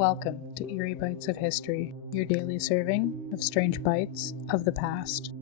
Welcome to Eerie Bites of History, your daily serving of strange bites of the past.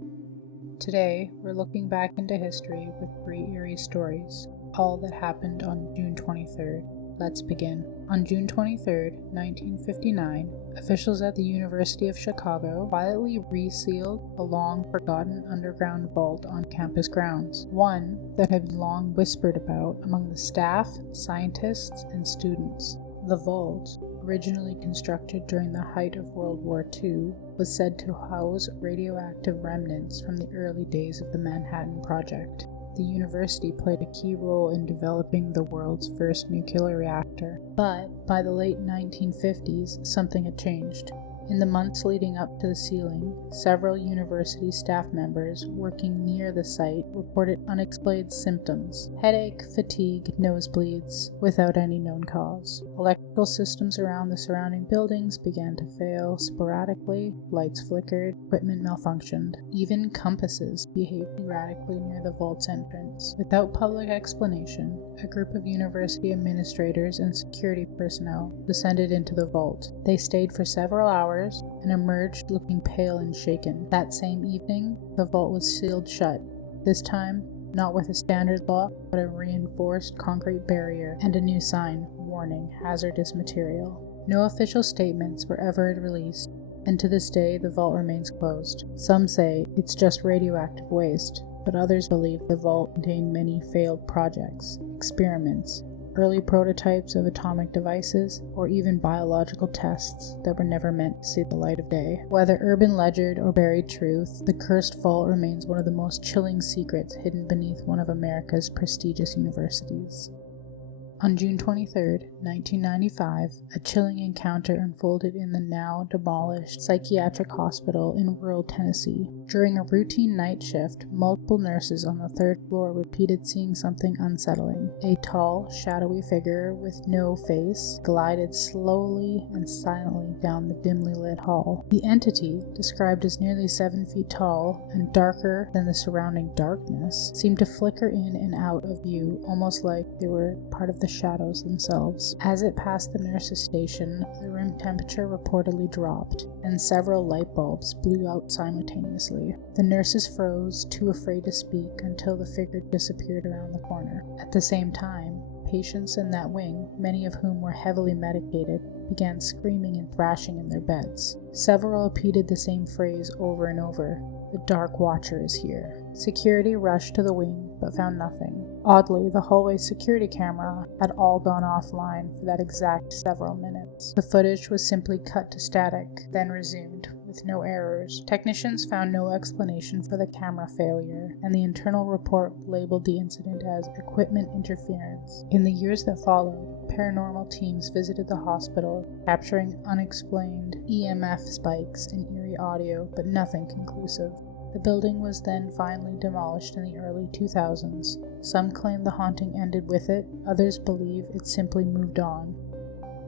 Today, we're looking back into history with 3 eerie stories, all that happened on June 23rd. Let's begin. On June 23rd, 1959, officials at the University of Chicago quietly resealed a long-forgotten underground vault on campus grounds, one that had been long whispered about among the staff, scientists, and students. The vault, originally constructed during the height of World War II, was said to house radioactive remnants from the early days of the Manhattan Project. The university played a key role in developing the world's first nuclear reactor. But by the late 1950s, something had changed. In the months leading up to the sealing, several university staff members working near the site reported unexplained symptoms: headache, fatigue, nosebleeds, without any known cause. Electrical systems around the surrounding buildings began to fail sporadically, lights flickered, equipment malfunctioned. Even compasses behaved erratically near the vault's entrance. Without public explanation, a group of university administrators and security personnel descended into the vault. They stayed for several hours and emerged looking pale and shaken. That same evening, the vault was sealed shut, this time not with a standard lock, but a reinforced concrete barrier and a new sign warning hazardous material. No official statements were ever released, and to this day the vault remains closed. Some say it's just radioactive waste, but others believe the vault contained many failed projects, experiments, early prototypes of atomic devices, or even biological tests that were never meant to see the light of day. Whether urban legend or buried truth, the cursed vault remains one of the most chilling secrets hidden beneath one of America's prestigious universities. On June 23, 1995, a chilling encounter unfolded in the now demolished psychiatric hospital in rural Tennessee. During a routine night shift, multiple nurses on the 3rd floor repeated seeing something unsettling. A tall, shadowy figure with no face glided slowly and silently down the dimly lit hall. The entity, described as nearly 7 feet tall and darker than the surrounding darkness, seemed to flicker in and out of view, almost like they were part of the shadows themselves. As it passed the nurse's station, the room temperature reportedly dropped, and several light bulbs blew out simultaneously. The nurses froze, too afraid to speak, until the figure disappeared around the corner. At the same time, patients in that wing, many of whom were heavily medicated, began screaming and thrashing in their beds. Several repeated the same phrase over and over: "The Dark Watcher is here." Security rushed to the wing, but found nothing. Oddly, the hallway security camera had all gone offline for that exact several minutes. The footage was simply cut to static, then resumed, with no errors. Technicians found no explanation for the camera failure, and the internal report labeled the incident as equipment interference. In the years that followed, paranormal teams visited the hospital, capturing unexplained EMF spikes and eerie audio, but nothing conclusive. The building was then finally demolished in the early 2000s. Some claim the haunting ended with it, others believe it simply moved on.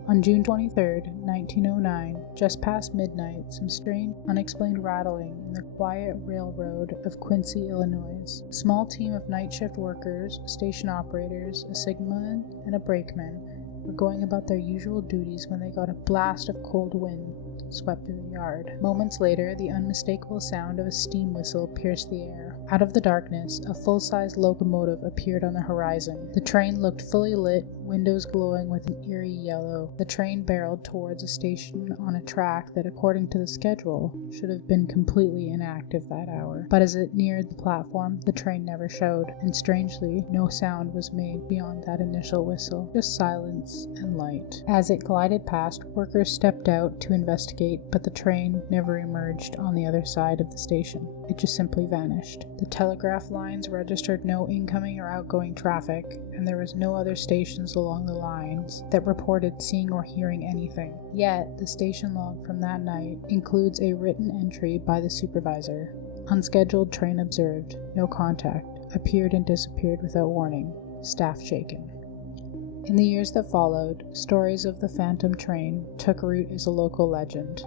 On June 23, 1909, just past midnight, some strange, unexplained rattling in the quiet railroad of Quincy, Illinois. A small team of night shift workers, station operators, a signalman, and a brakeman were going about their usual duties when they got a blast of cold wind swept through the yard. Moments later, the unmistakable sound of a steam whistle pierced the air. Out of the darkness, a full-size locomotive appeared on the horizon. The train looked fully lit, windows glowing with an eerie yellow. The train barreled towards a station on a track that, according to the schedule, should have been completely inactive that hour. But as it neared the platform, the train never showed, and strangely, no sound was made beyond that initial whistle, just silence and light. As it glided past, workers stepped out to investigate, but the train never emerged on the other side of the station. It just simply vanished. The telegraph lines registered no incoming or outgoing traffic, and there was no other stations along the lines that reported seeing or hearing anything. Yet, the station log from that night includes a written entry by the supervisor. Unscheduled train observed, no contact, appeared and disappeared without warning, staff shaken. In the years that followed, stories of the phantom train took root as a local legend.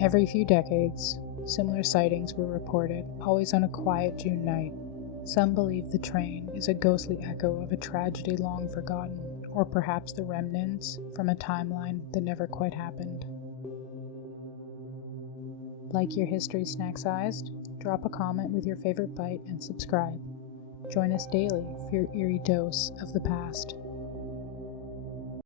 Every few decades, similar sightings were reported, always on a quiet June night. Some believe the train is a ghostly echo of a tragedy long forgotten, or perhaps the remnants from a timeline that never quite happened. Like your history snack-sized? Drop a comment with your favorite bite and subscribe. Join us daily for your eerie dose of the past.